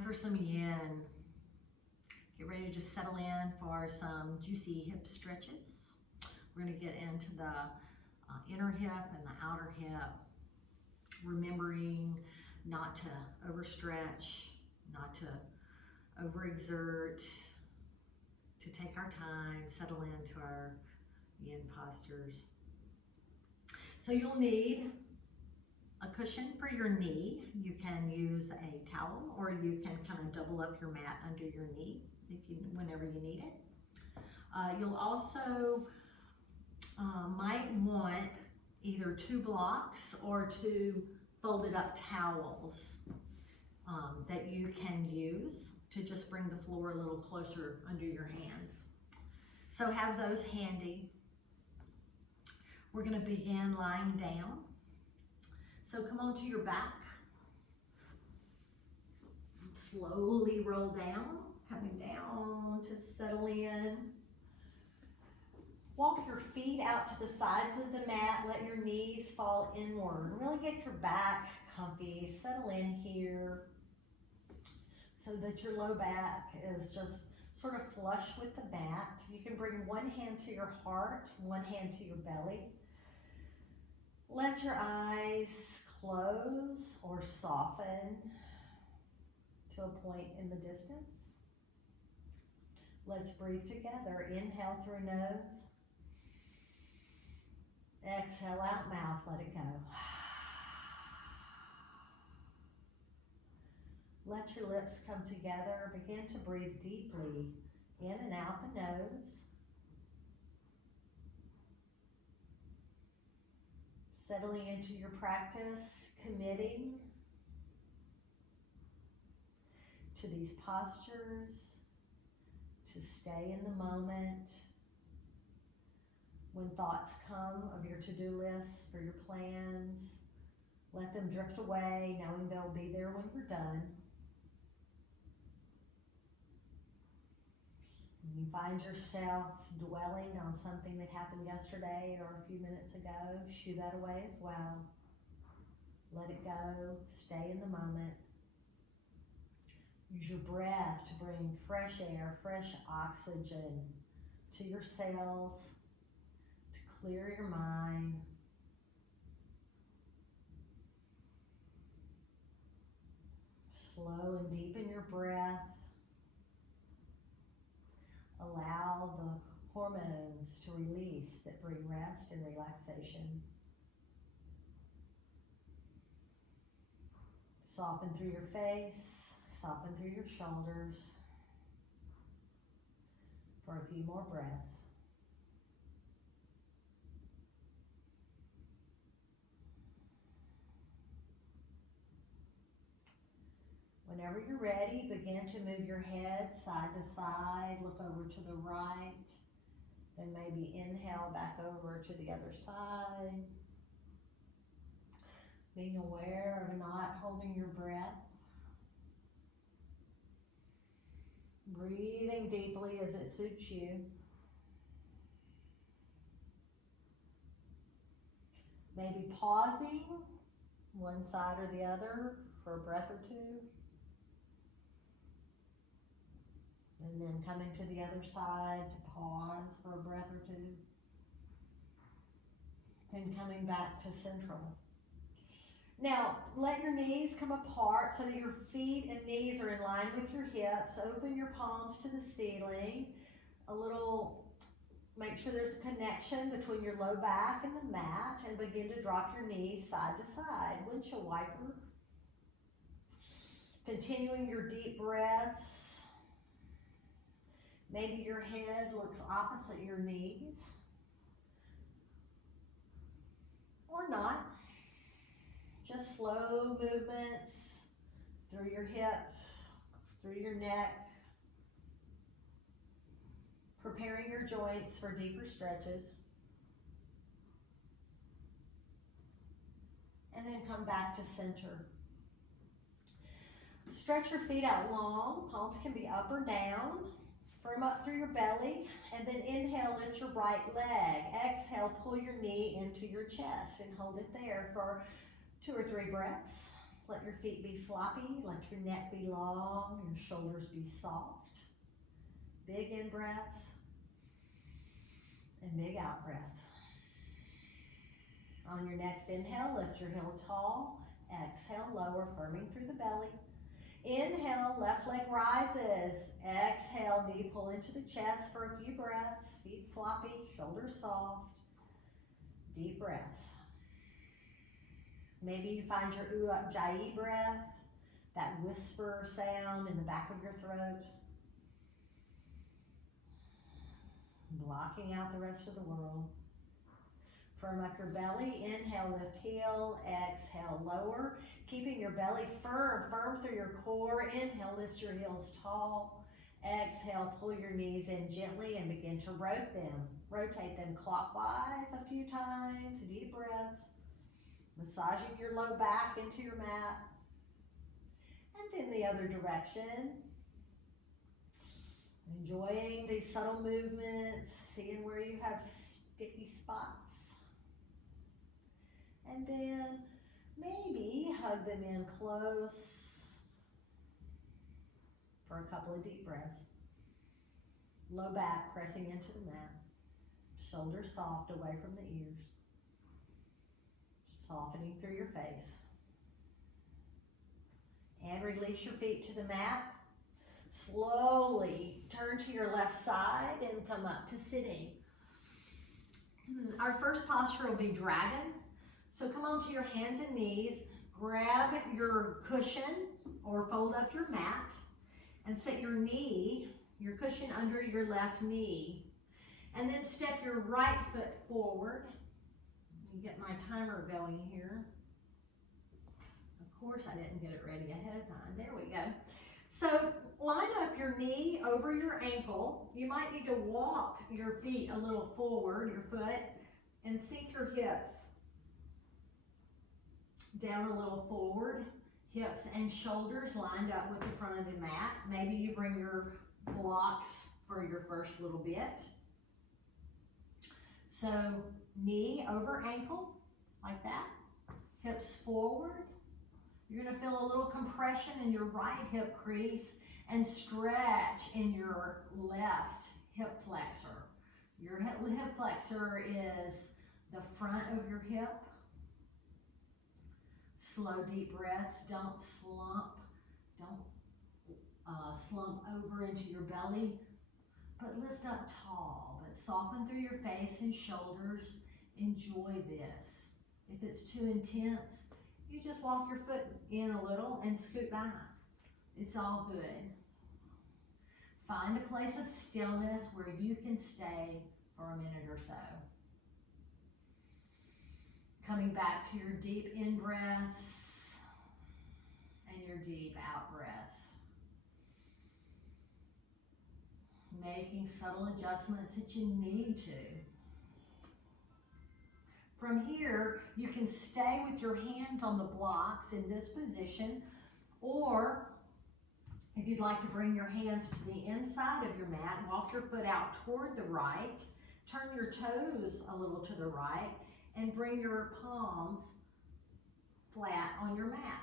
time for some yin. Get ready to settle in for some juicy hip stretches. We're going to get into the inner hip and the outer hip, remembering not to overstretch, not to overexert, to take our time, settle into our yin postures. So you'll need a cushion for your knee. You can use a towel, or you can kind of double up your mat under your knee whenever you need it. You'll also might want either 2 blocks or 2 folded up towels that you can use to just bring the floor a little closer under your hands. So have those handy. We're going to begin lying down. So come onto your back. Slowly roll down, coming down to settle in. Walk your feet out to the sides of the mat. Let your knees fall inward. Really get your back comfy. Settle in here so that your low back is just sort of flush with the mat. You can bring one hand to your heart, one hand to your belly. Let your eyes close or soften to a point in the distance. Let's breathe together. Inhale through nose. Exhale out mouth, let it go. Let your lips come together. Begin to breathe deeply in and out the nose. Settling into your practice, committing to these postures, to stay in the moment. When thoughts come of your to-do lists for your plans, let them drift away, knowing they'll be there when you're done. When you find yourself dwelling on something that happened yesterday or a few minutes ago, shoo that away as well. Let it go. Stay in the moment. Use your breath to bring fresh air, fresh oxygen to your cells, to clear your mind. Slow and deepen your breath. Allow the hormones to release that bring rest and relaxation. Soften through your face, soften through your shoulders for a few more breaths. Whenever you're ready, begin to move your head side to side, look over to the right, then maybe inhale back over to the other side. Being aware of not holding your breath. Breathing deeply as it suits you. Maybe pausing one side or the other for a breath or two. And then coming to the other side to pause for a breath or two. Then coming back to central. Now, let your knees come apart so that your feet and knees are in line with your hips. Open your palms to the ceiling. Make sure there's a connection between your low back and the mat, and begin to drop your knees side to side. Windshield wiper. Continuing your deep breaths. Maybe your head looks opposite your knees, or not. Just slow movements through your hips, through your neck, preparing your joints for deeper stretches. And then come back to center. Stretch your feet out long. Palms can be up or down. Firm up through your belly, and then inhale, lift your right leg. Exhale, pull your knee into your chest and hold it there for 2 or 3 breaths. Let your feet be floppy, let your neck be long, your shoulders be soft. Big in breaths and big out breath. On your next inhale, lift your heel tall. Exhale, lower, firming through the belly. Inhale, left leg rises. Exhale, knee pull into the chest for a few breaths. Feet floppy, shoulders soft. Deep breaths. Maybe you find your Ujjayi breath, that whisper sound in the back of your throat, blocking out the rest of the world. Firm up your belly. Inhale, lift heel. Exhale, lower. Keeping your belly firm through your core. Inhale, lift your heels tall. Exhale, pull your knees in gently and begin to rotate them clockwise a few times. Deep breaths. Massaging your low back into your mat. And then the other direction. Enjoying these subtle movements, seeing where you have sticky spots. And then maybe hug them in close for a couple of deep breaths. Low back pressing into the mat. Shoulders soft away from the ears. Softening through your face. And release your feet to the mat. Slowly turn to your left side and come up to sitting. Our first posture will be dragon. So come onto your hands and knees, grab your cushion or fold up your mat and set your cushion under your left knee. And then step your right foot forward. You get my timer going here. Of course I didn't get it ready ahead of time. There we go. So line up your knee over your ankle. You might need to walk your feet a little forward, your foot, and sink your hips down a little forward. Hips and shoulders lined up with the front of the mat. Maybe you bring your blocks for your first little bit. So knee over ankle, like that. Hips forward. You're gonna feel a little compression in your right hip crease and stretch in your left hip flexor. Your hip flexor is the front of your hip. Slow, deep breaths. Don't slump. Don't slump over into your belly, but lift up tall. But soften through your face and shoulders. Enjoy this. If it's too intense, you just walk your foot in a little and scoot back. It's all good. Find a place of stillness where you can stay for a minute or so. Coming back to your deep in breaths and your deep out breaths. Making subtle adjustments that you need to. From here, you can stay with your hands on the blocks in this position, or if you'd like to bring your hands to the inside of your mat, walk your foot out toward the right, turn your toes a little to the right, and bring your palms flat on your mat.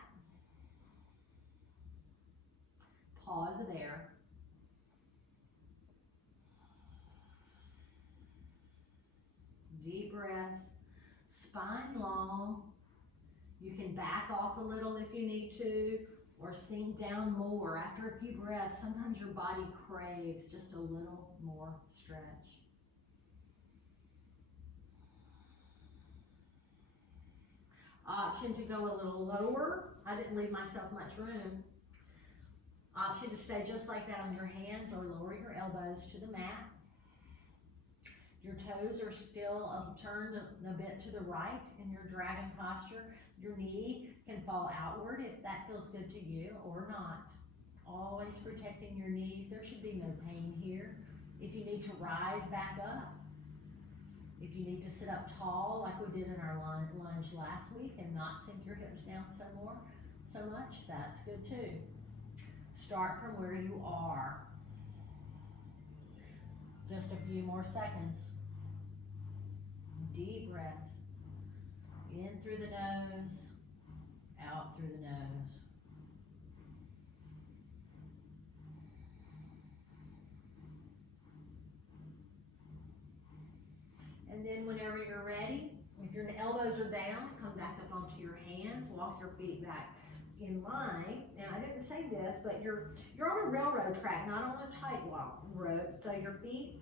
Pause there. Deep breaths. Spine long. You can back off a little if you need to, or sink down more. After a few breaths, sometimes your body craves just a little more stretch. Option to go a little lower. I didn't leave myself much room. Option to stay just like that on your hands or lower your elbows to the mat. Your toes are still turned a bit to the right in your dragon posture. Your knee can fall outward if that feels good to you or not. Always protecting your knees. There should be no pain here. If you need to rise back up, if you need to sit up tall like we did in our lunge last week and not sink your hips down so much, that's good too. Start from where you are. Just a few more seconds. Deep breaths. In through the nose, out through the nose. And then whenever you're ready, if your elbows are down, come back up onto your hands, walk your feet back in line. And I didn't say this, but you're on a railroad track, not on a tightrope rope, so your feet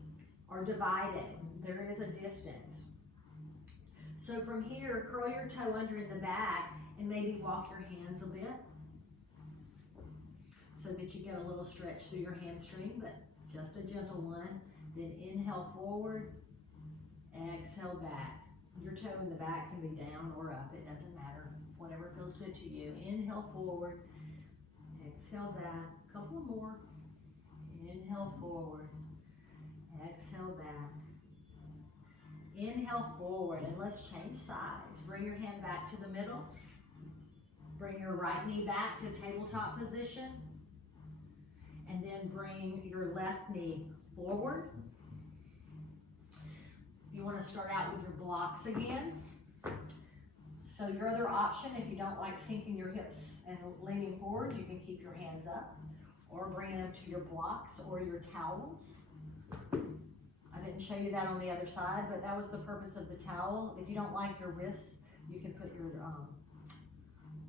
are divided. There is a distance. So from here, curl your toe under in the back and maybe walk your hands a bit so that you get a little stretch through your hamstring, but just a gentle one. Then inhale forward, exhale back. Your toe in the back can be down or up, it doesn't matter, whatever feels good to you. Inhale forward, exhale back, a couple more. Inhale forward, exhale back. Inhale forward, and let's change sides. Bring your hand back to the middle. Bring your right knee back to tabletop position. And then bring your left knee forward. You want to start out with your blocks again. So your other option, if you don't like sinking your hips and leaning forward, you can keep your hands up or bring them to your blocks or your towels. I didn't show you that on the other side, but that was the purpose of the towel. If you don't like your wrists, you can put your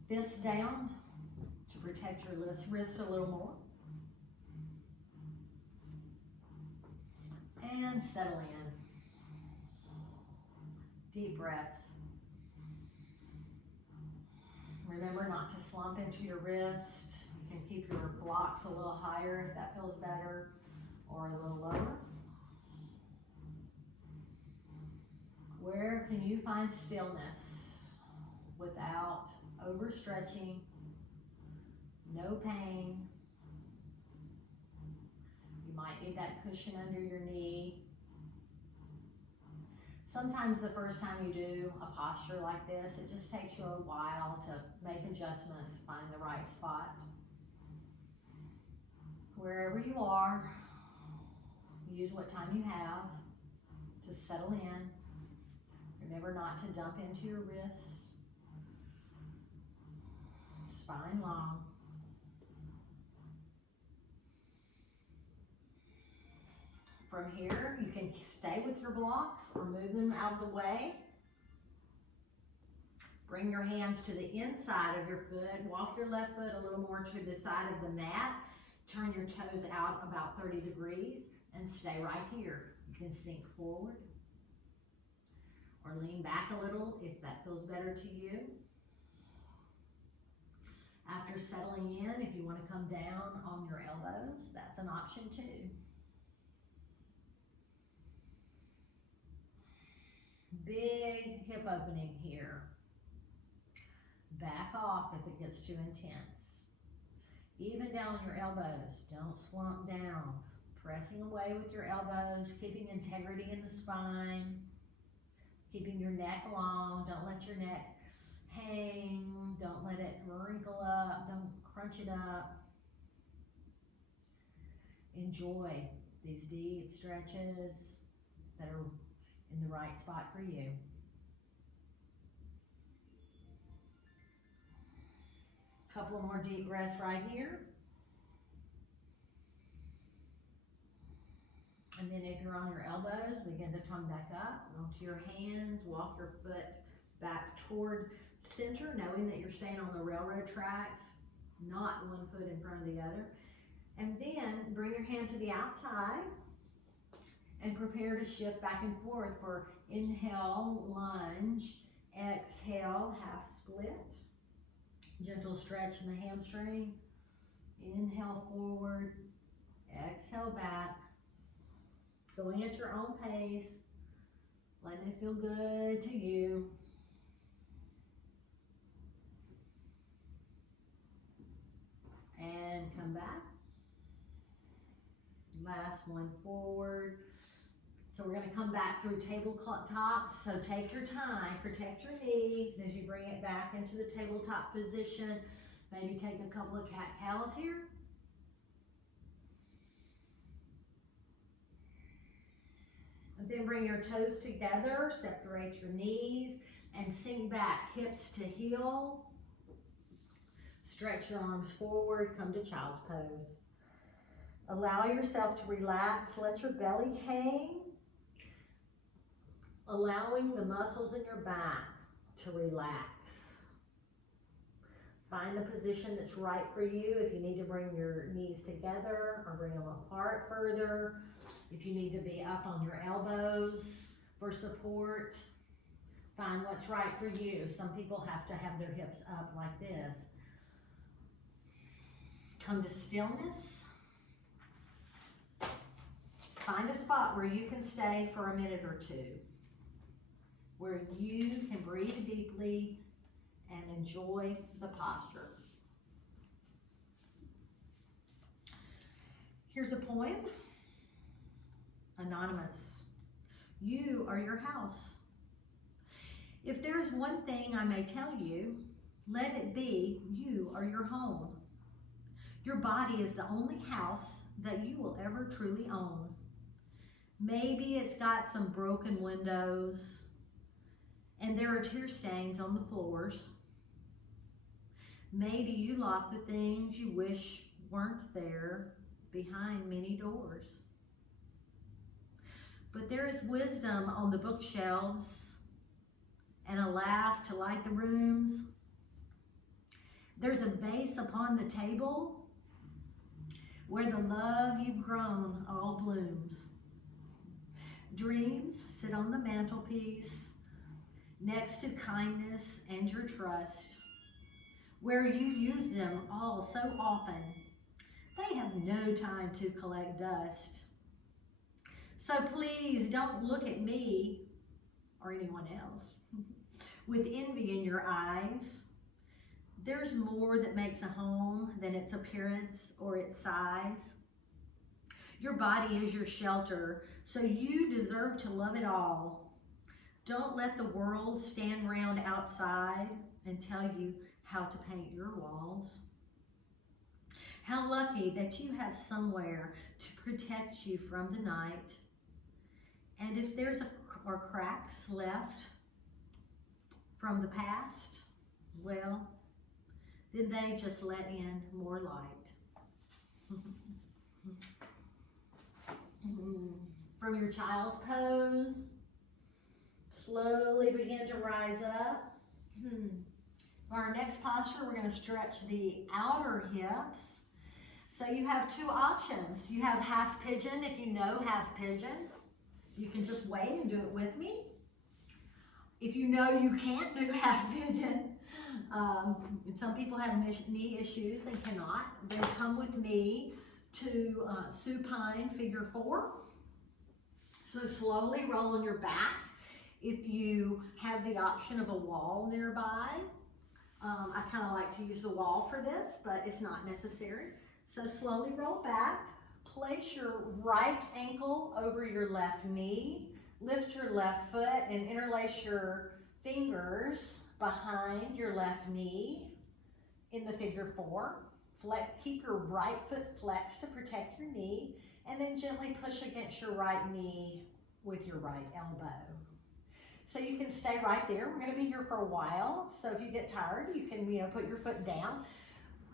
fist down to protect your wrist a little more. And settle in. Deep breaths. Remember not to slump into your wrist. You can keep your blocks a little higher if that feels better, or a little lower. Where can you find stillness without overstretching, no pain? You might need that cushion under your knee. Sometimes the first time you do a posture like this, it just takes you a while to make adjustments, find the right spot. Wherever you are, use what time you have to settle in. Remember not to dump into your wrists. Spine long. From here, you can stay with your blocks or move them out of the way. Bring your hands to the inside of your foot. Walk your left foot a little more to the side of the mat. Turn your toes out about 30 degrees and stay right here. You can sink forward or lean back a little if that feels better to you. After settling in, if you want to come down on your elbows, that's an option too. Big hip opening here. Back off if it gets too intense. Even down your elbows, don't slump down. Pressing away with your elbows, keeping integrity in the spine, keeping your neck long. Don't let your neck hang. Don't let it wrinkle up. Don't crunch it up. Enjoy these deep stretches that are in the right spot for you. Couple more deep breaths right here. And then if you're on your elbows, begin to come back up onto your hands. Walk your foot back toward center, knowing that you're staying on the railroad tracks, not one foot in front of the other. And then bring your hand to the outside and prepare to shift back and forth for inhale, lunge, exhale, half split. Gentle stretch in the hamstring. Inhale forward, exhale back. Going at your own pace, letting it feel good to you. And come back. Last one forward. So we're going to come back through tabletop. So take your time, protect your knee as you bring it back into the tabletop position. Maybe take a couple of cat-cows here. And then bring your toes together, separate your knees, and sink back, hips to heel. Stretch your arms forward, come to child's pose. Allow yourself to relax, let your belly hang, allowing the muscles in your back to relax. Find the position that's right for you. If you need to bring your knees together or bring them apart further, if you need to be up on your elbows for support, find what's right for you. Some people have to have their hips up like this. Come to stillness. Find a spot where you can stay for a minute or two, where you can breathe deeply and enjoy the posture. Here's a poem. Anonymous. You are your house. If there's one thing I may tell you, let it be you are your home. Your body is the only house that you will ever truly own. Maybe it's got some broken windows and there are tear stains on the floors. Maybe you lock the things you wish weren't there behind many doors. But there is wisdom on the bookshelves and a laugh to light the rooms. There's a vase upon the table where the love you've grown all blooms. Dreams sit on the mantelpiece next to kindness and your trust, where you use them all so often, they have no time to collect dust. So please don't look at me or anyone else with envy in your eyes. There's more that makes a home than its appearance or its size. Your body is your shelter, so you deserve to love it all. Don't let the world stand round outside and tell you how to paint your walls. How lucky that you have somewhere to protect you from the night. And if there's cracks left from the past, well, then they just let in more light. From your child's pose, slowly begin to rise up. For our next posture, we're going to stretch the outer hips. So you have two options. You have half pigeon. If you know half pigeon, you can just wait and do it with me. If you know you can't do half pigeon, some people have knee issues and cannot, then come with me to supine figure 4. So slowly roll on your back. If you have the option of a wall nearby, I kind of like to use the wall for this, but it's not necessary. So slowly roll back, place your right ankle over your left knee, lift your left foot and interlace your fingers behind your left knee in the figure 4. Keep your right foot flexed to protect your knee, and then gently push against your right knee with your right elbow. So you can stay right there. We're going to be here for a while. So if you get tired, you can, put your foot down.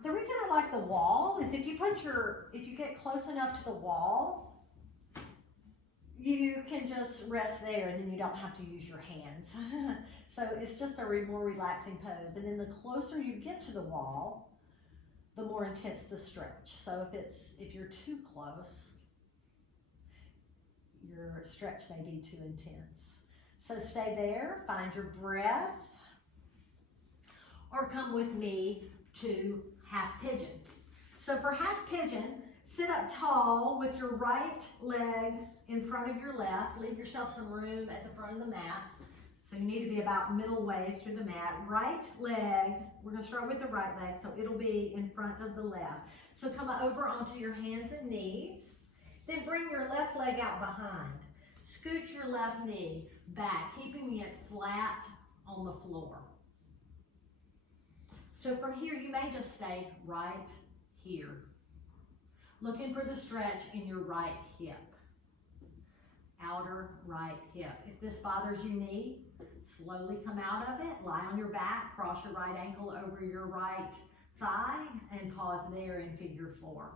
The reason I like the wall is if you get close enough to the wall, you can just rest there, then you don't have to use your hands. So it's just a more relaxing pose. And then the closer you get to the wall, the more intense the stretch. So if you're too close, your stretch may be too intense. So stay there, find your breath, or come with me to half pigeon. So for half pigeon, sit up tall with your right leg in front of your left. Leave yourself some room at the front of the mat. So you need to be about middle waist through the mat. Right leg, we're going to start with the right leg, so it'll be in front of the left. So come over onto your hands and knees. Then bring your left leg out behind. Scoot your left knee back, keeping it flat on the floor. So from here, you may just stay right here, looking for the stretch in your right hip, outer right hip. If this bothers your knee, slowly come out of it, lie on your back, cross your right ankle over your right thigh and pause there in figure 4.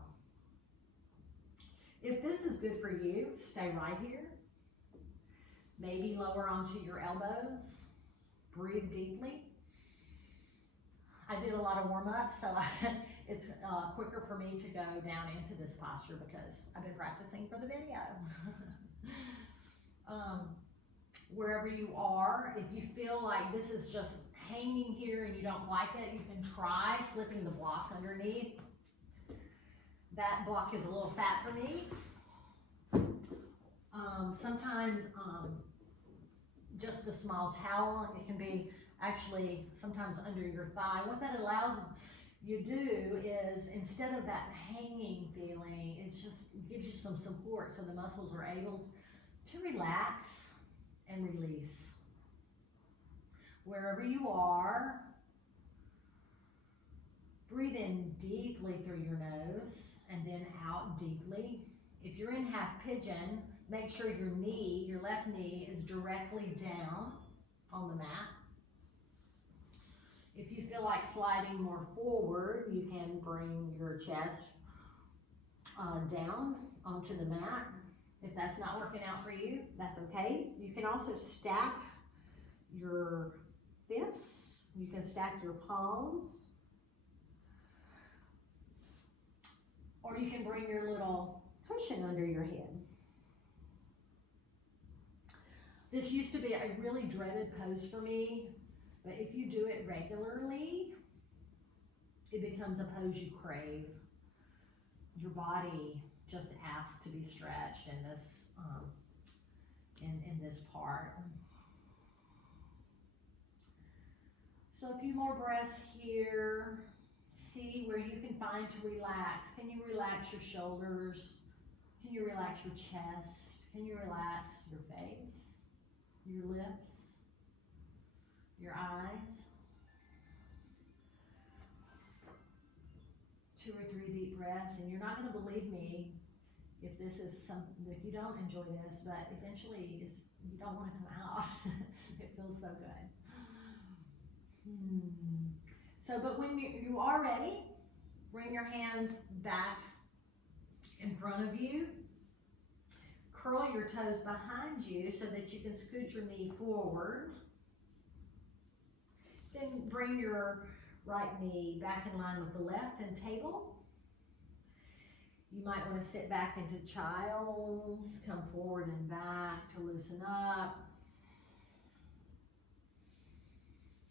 If this is good for you, stay right here. Maybe lower onto your elbows. Breathe deeply. I did a lot of warm-ups, so it's quicker for me to go down into this posture because I've been practicing for the video. Wherever you are, if you feel like this is just hanging here and you don't like it, you can try slipping the block underneath. That block is a little fat for me. Sometimes just the small towel, it can be actually sometimes under your thigh. What that allows you to do is, instead of that hanging feeling, it just gives you some support so the muscles are able to relax and release. Wherever you are, breathe in deeply through your nose and then out deeply. If you're in half pigeon, make sure your knee, your left knee, is directly down on the mat. If you feel like sliding more forward, you can bring your chest down onto the mat. If that's not working out for you, that's okay. You can also stack your fists. You can stack your palms. Or you can bring your little cushion under your head. This used to be a really dreaded pose for me, but if you do it regularly, it becomes a pose you crave. Your body just asks to be stretched in this in this part. So a few more breaths here. See where you can find to relax. Can you relax your shoulders? Can you relax your chest? Can you relax your face, your lips, your eyes? 2 or 3 deep breaths, and you're not going to believe me if you don't enjoy this, but eventually you don't want to come out. It feels so good. So, but when you are ready, bring your hands back in front of you. Curl your toes behind you so that you can scoot your knee forward. Then bring your right knee back in line with the left and table. You might want to sit back into child's, come forward and back to loosen up.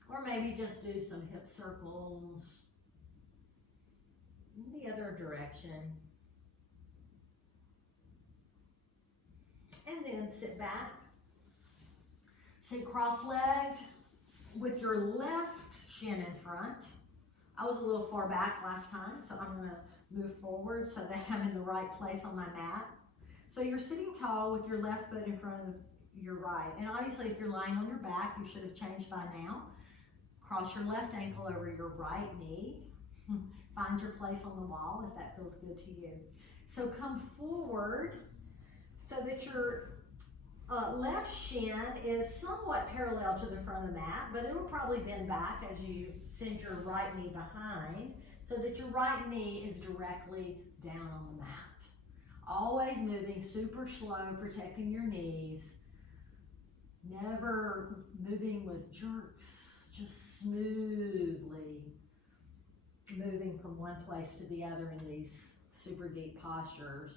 Or maybe just do some hip circles in the other direction. And then sit back. Sit cross-legged with your left shin in front. I was a little far back last time, so I'm going to move forward so that I'm in the right place on my mat. So you're sitting tall with your left foot in front of your right. And obviously if you're lying on your back, you should have changed by now. Cross your left ankle over your right knee. Find your place on the wall if that feels good to you. So come forward so that your left shin is somewhat parallel to the front of the mat, but it'll probably bend back as you send your right knee behind so that your right knee is directly down on the mat. Always moving super slow, protecting your knees. Never moving with jerks, just smoothly moving from one place to the other in these super deep postures.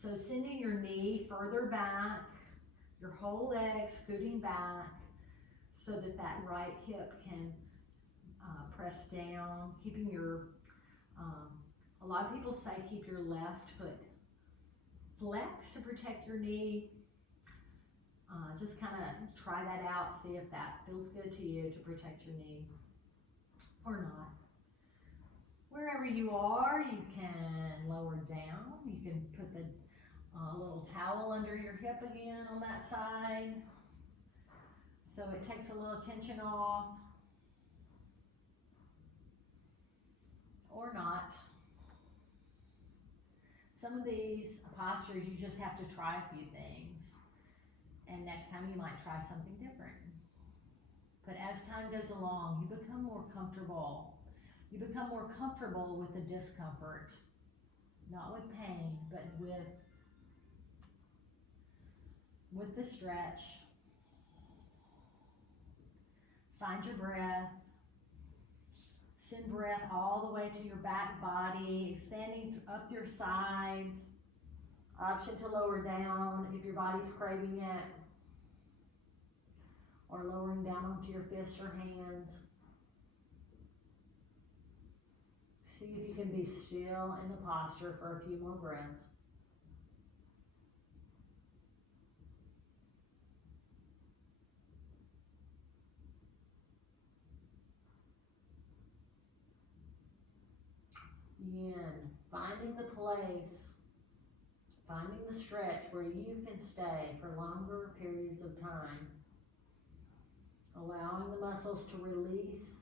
So sending your knee further back, your whole leg scooting back so that that right hip can press down, keeping your, a lot of people say keep your left foot flexed to protect your knee. Just kind of try that out, see if that feels good to you to protect your knee or not. Wherever you are, you can lower down. You can put the little towel under your hip again on that side so it takes a little tension off, or not. Some of these postures you just have to try a few things, and next time you might try something different. But as time goes along, you become more comfortable You become more comfortable with the discomfort, not with pain, but with the stretch. Find your breath. Send breath all the way to your back body, expanding up your sides. Option to lower down if your body's craving it, or lowering down onto your fists or hands. See if you can be still in the posture for a few more breaths. Yin, finding the place, finding the stretch where you can stay for longer periods of time, allowing the muscles to release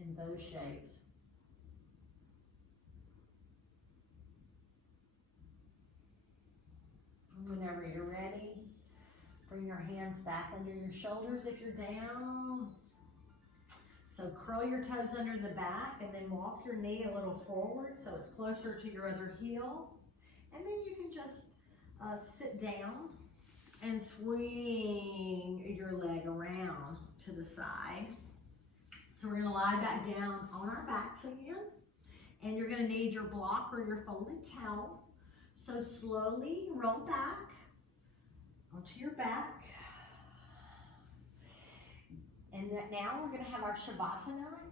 in those shapes. Whenever you're ready, bring your hands back under your shoulders if you're down. So curl your toes under the back and then walk your knee a little forward so it's closer to your other heel. And then you can just sit down and swing your leg around to the side. So we're gonna lie back down on our backs again. And you're gonna need your block or your folded towel. So slowly roll back onto your back. And now we're gonna have our Shavasana